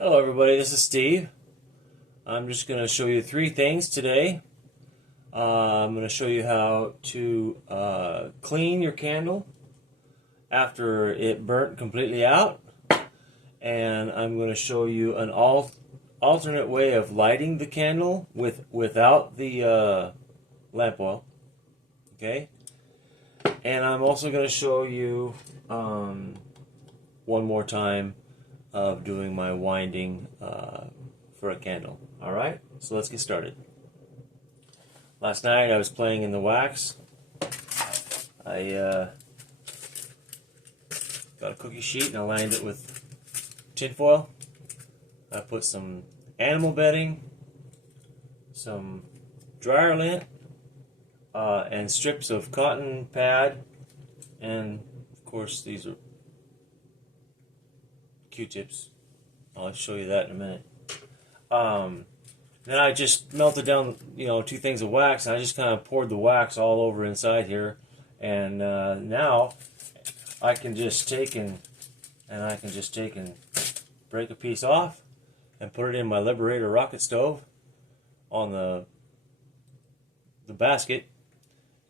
Hello everybody, this is Steve. I'm just going to show you three things today. I'm going to show you how to clean your candle after it burnt completely out. And I'm going to show you an alternate way of lighting the candle without the lamp oil. Okay? And I'm also going to show you one more time of doing my winding for a candle. Alright, so let's get started. Last night I was playing in the wax. I got a cookie sheet and I lined it with tin foil. I put some animal bedding, some dryer lint, and strips of cotton pad, and of course these are Q-tips. I'll show you that in a minute. Then I just melted down, two things of wax, and I just kind of poured the wax all over inside here. And now I can just take and break a piece off and put it in my Liberator rocket stove on the basket,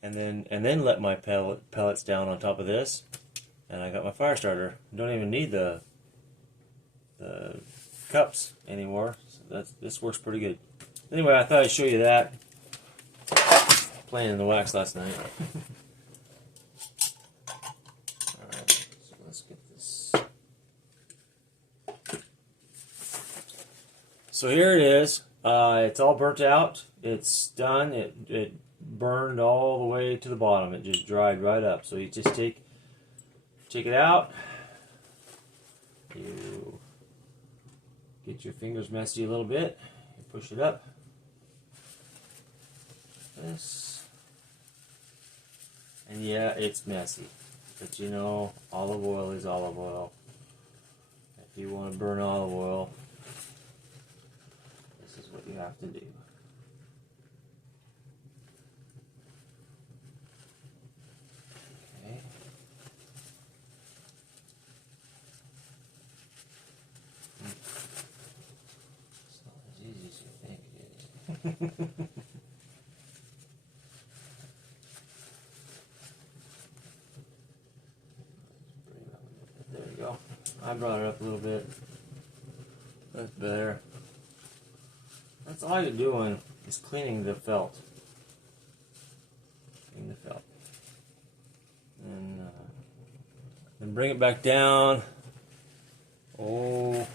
and then let my pellets down on top of this, and I got my fire starter. Don't even need the cups anymore. So this works pretty good. Anyway, I thought I'd show you that. Playing in the wax last night. Alright, so let's get this. So here it is. It's all burnt out. It's done. It burned all the way to the bottom. It just dried right up. So you just take it out. You get your fingers messy a little bit. You push it up. This. And yeah, it's messy. But olive oil is olive oil. If you want to burn olive oil, this is what you have to do. Okay. It's not as easy as you think it is. There you go. I brought it up a little bit. That's better. That's all you're doing is cleaning the felt. Clean the felt. And then bring it back down. Oh.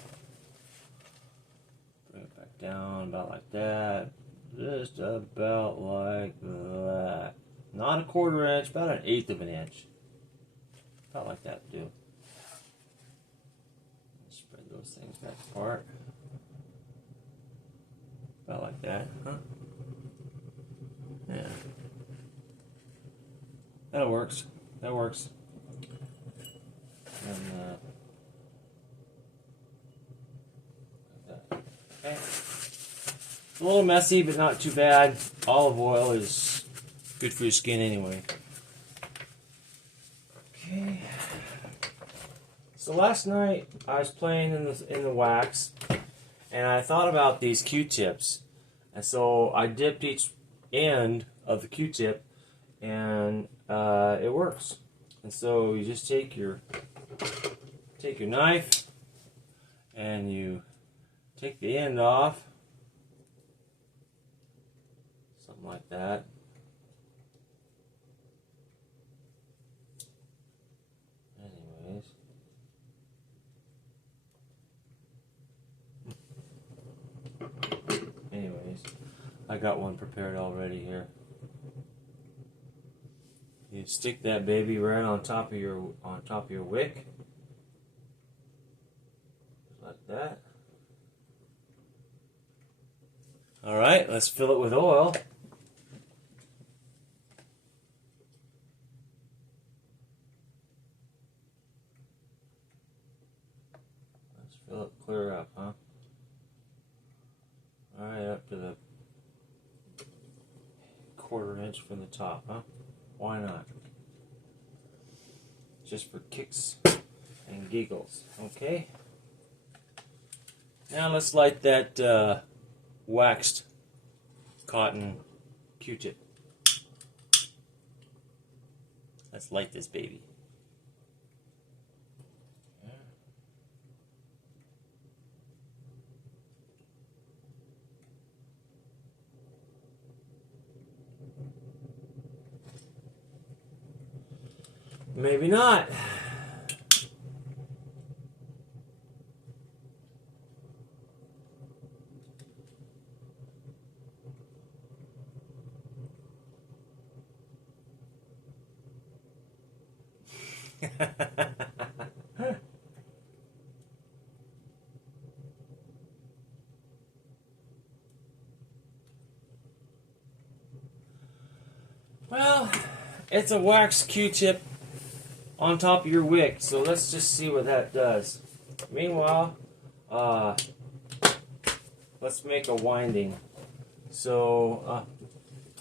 Bring it back down about like that. Just about like that. Not a 1/4 inch, about an 1/8 of an inch. About like that, too. Spread those things back apart. About like that, huh? Yeah. That works. That works. And, like that. Okay. It's a little messy, but not too bad. Olive oil is good for your skin anyway. Okay. So last night I was playing in the wax, and I thought about these Q-tips, and so I dipped each end of the Q-tip, and it works. And so you just take your knife, and you take the end off, something like that. Anyways, I got one prepared already here. You stick that baby right on top of your wick, like that. All right, let's fill it with oil. Let's fill it clear up, huh? Alright, up to the 1/4 inch from the top, huh? Why not? Just for kicks and giggles, okay? Now let's light that waxed cotton Q-tip. Let's light this baby. Maybe not. Well, it's a wax Q-tip on top of your wick, so let's just see what that does. Meanwhile, let's make a winding. So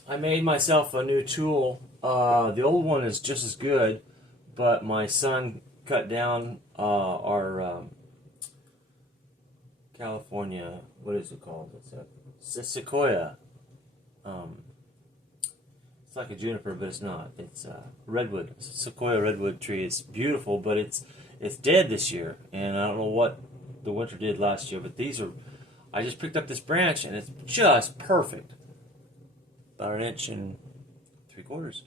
I made myself a new tool. The old one is just as good, but my son cut down our California, what is it called? It's a sequoia. It's like a juniper, but it's not. It's redwood. It's a sequoia redwood tree. It's beautiful, but it's dead this year, and I don't know what the winter did last year. But these are. I just picked up this branch, and it's just perfect. About 1 3/4 inches,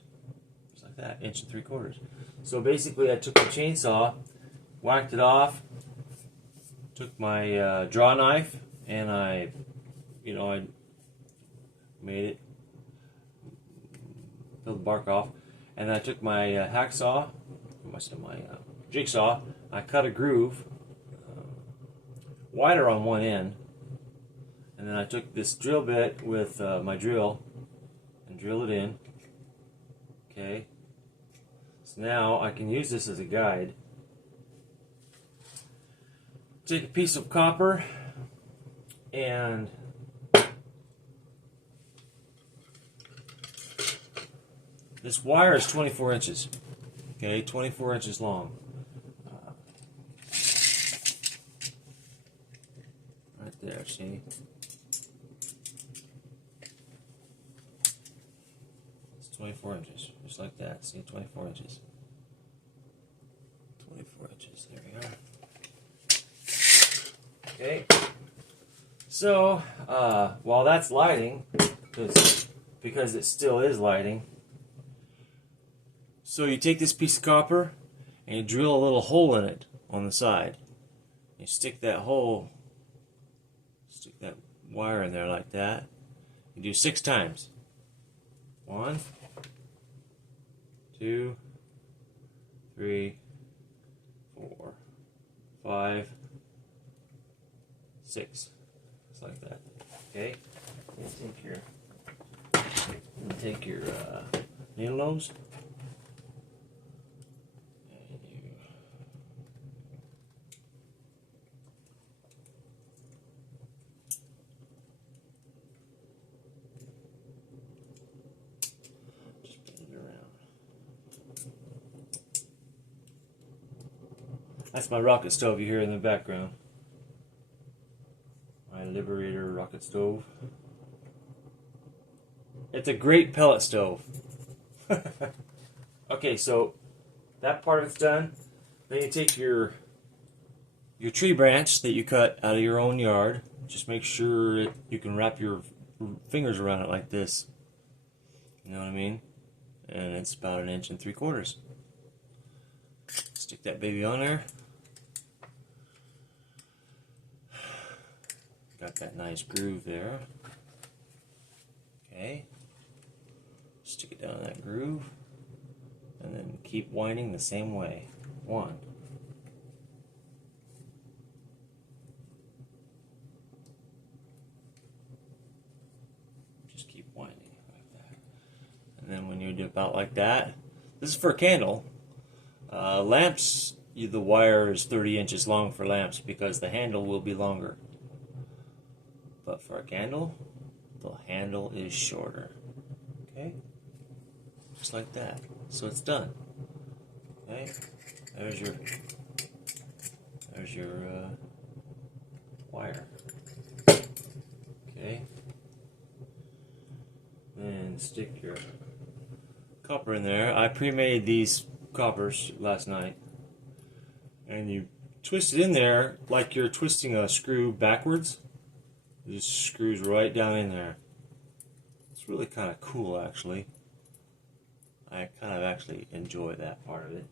just like that, 1 3/4 inches. So basically, I took the chainsaw, whacked it off, took my draw knife, and I made it. Peeled the bark off, and then I took my hacksaw, my jigsaw. I cut a groove, wider on one end, and then I took this drill bit with my drill and drill it in. Okay, so now I can use this as a guide. Take a piece of copper and this wire is 24 inches, okay, 24 inches long. Right there, see? It's 24 inches, just like that, see, 24 inches. 24 inches, there we are. Okay, so while that's lighting, because it still is lighting, so you take this piece of copper and you drill a little hole in it on the side. You stick that wire in there like that. You do 6 times. 1, 2, 3, 4, 5, 6. Just like that. Okay? You take your needle nose. That's my rocket stove you hear in the background. My Liberator rocket stove. It's a great pellet stove. Okay, so that part of it's done. Then you take your tree branch that you cut out of your own yard. Just make sure you can wrap your fingers around it like this. You know what I mean? And it's about 1 3/4 inches. Stick that baby on there. Got that nice groove there. Okay. Stick it down in that groove. And then keep winding the same way. 1. Just keep winding like that. And then when you do about like that, this is for a candle. Lamps, the wire is 30 inches long for lamps because the handle will be longer. But for a candle, the handle is shorter. Okay? Just like that. So it's done. Okay? There's your wire. Okay. And stick your copper in there. I pre-made these coppers last night. And you twist it in there like you're twisting a screw backwards. It just screws right down in there. It's really kind of cool, actually. I kind of actually enjoy that part of it.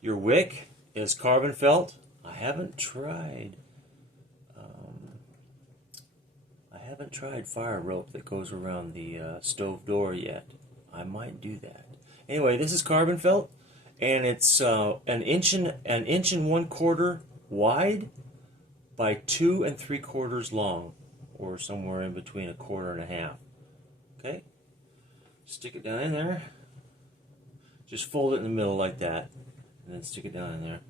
Your wick is carbon felt. I haven't tried fire rope that goes around the stove door yet. I might do that. Anyway, this is carbon felt, and it's an inch and 1/4 wide by 2 3/4 long, or somewhere in between 1/4 and 1/2. Okay, stick it down in there. Just fold it in the middle like that, and then stick it down in there.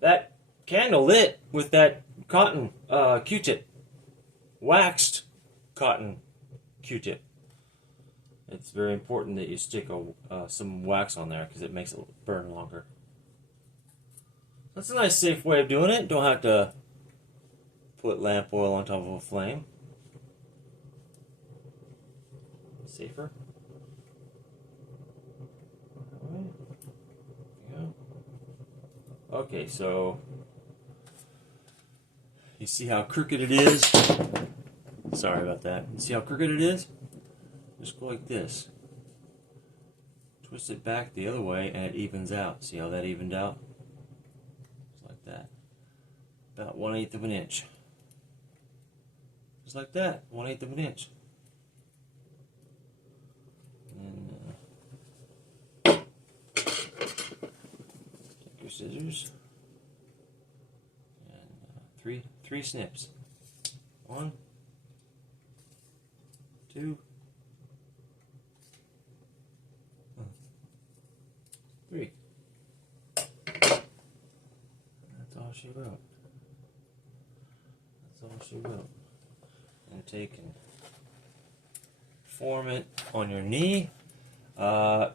That candle lit with that cotton Q-tip, waxed cotton Q-tip. It's very important that you stick some wax on there because it makes it burn longer. That's a nice, safe way of doing it. Don't have to put lamp oil on top of a flame. Safer. Okay, so you see how crooked it is? Sorry about that. You see how crooked it is? Just go like this. Twist it back the other way and it evens out. See how that evened out? Just like that. About 1/8 of an inch. Just like that. 1/8 of an inch. And take your scissors. And three snips. 1, 2, 3. That's all she wrote. That's all she wrote. And take and form it on your knee.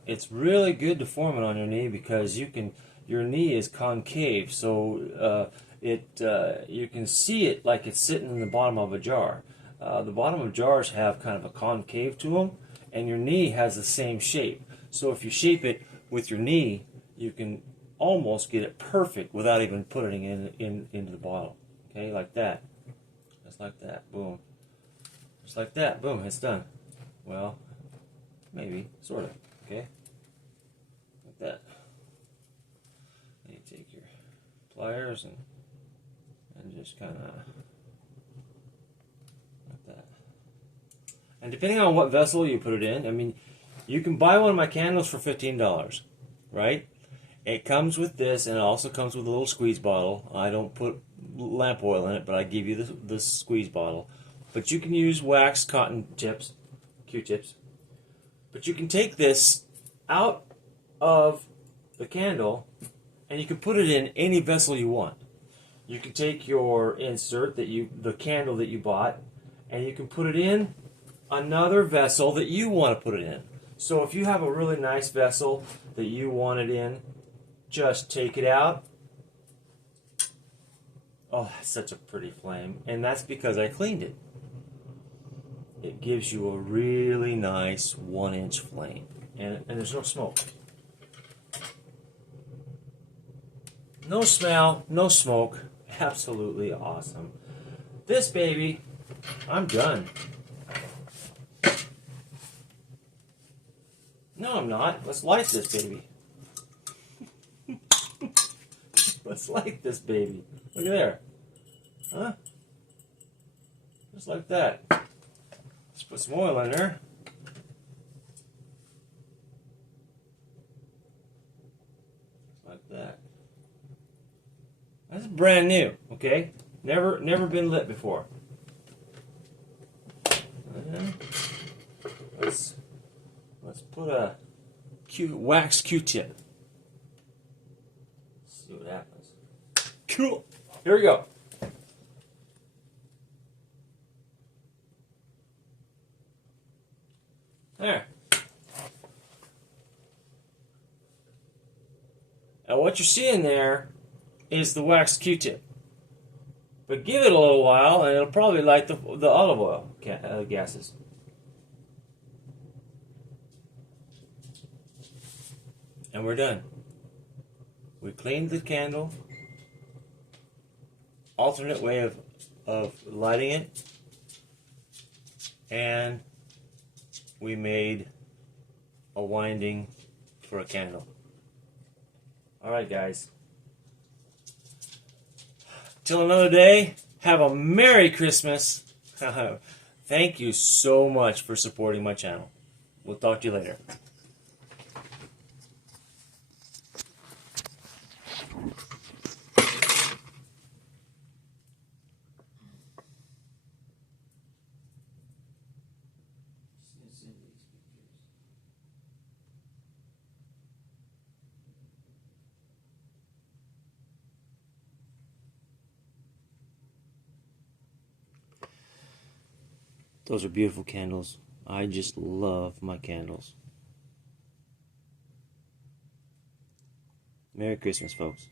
It's really good to form it on your knee because your knee is concave, so you can see it like it's sitting in the bottom of a jar. The bottom of jars have kind of a concave to them, and your knee has the same shape. So if you shape it with your knee, you can almost get it perfect without even putting it into the bottle. Okay, like that. Just like that. Boom. Just like that. Boom. It's done. Well, maybe, sort of. Okay, like that. Then you take your pliers and just kind of like that. And depending on what vessel you put it in, I mean, you can buy one of my candles for $15, right? It comes with this, and it also comes with a little squeeze bottle. I don't put lamp oil in it, but I give you this squeeze bottle. But you can use wax cotton tips, Q-tips. But you can take this out of the candle, and you can put it in any vessel you want. You can take your insert the candle that you bought, and you can put it in another vessel that you want to put it in. So if you have a really nice vessel that you want it in, just take it out. Oh, that's such a pretty flame. And that's because I cleaned it. It gives you a really nice 1-inch flame. And there's no smoke. No smell, no smoke. Absolutely awesome. This baby, I'm done. No, I'm not. Let's light this baby. Let's light this baby. Look at there. Huh? Just like that. Let's put some oil in there. Like that. That's brand new, okay? Never been lit before. And let's put a wax Q-tip. See what happens. Cool. Here we go. There. Now what you're seeing there is the wax Q-tip. But give it a little while and it'll probably light the olive oil gases. And we're done. We cleaned the candle. Alternate way of lighting it. And we made a winding for a candle. Alright guys. Till another day, have a Merry Christmas. Thank you so much for supporting my channel. We'll talk to you later. Those are beautiful candles. I just love my candles. Merry Christmas, folks.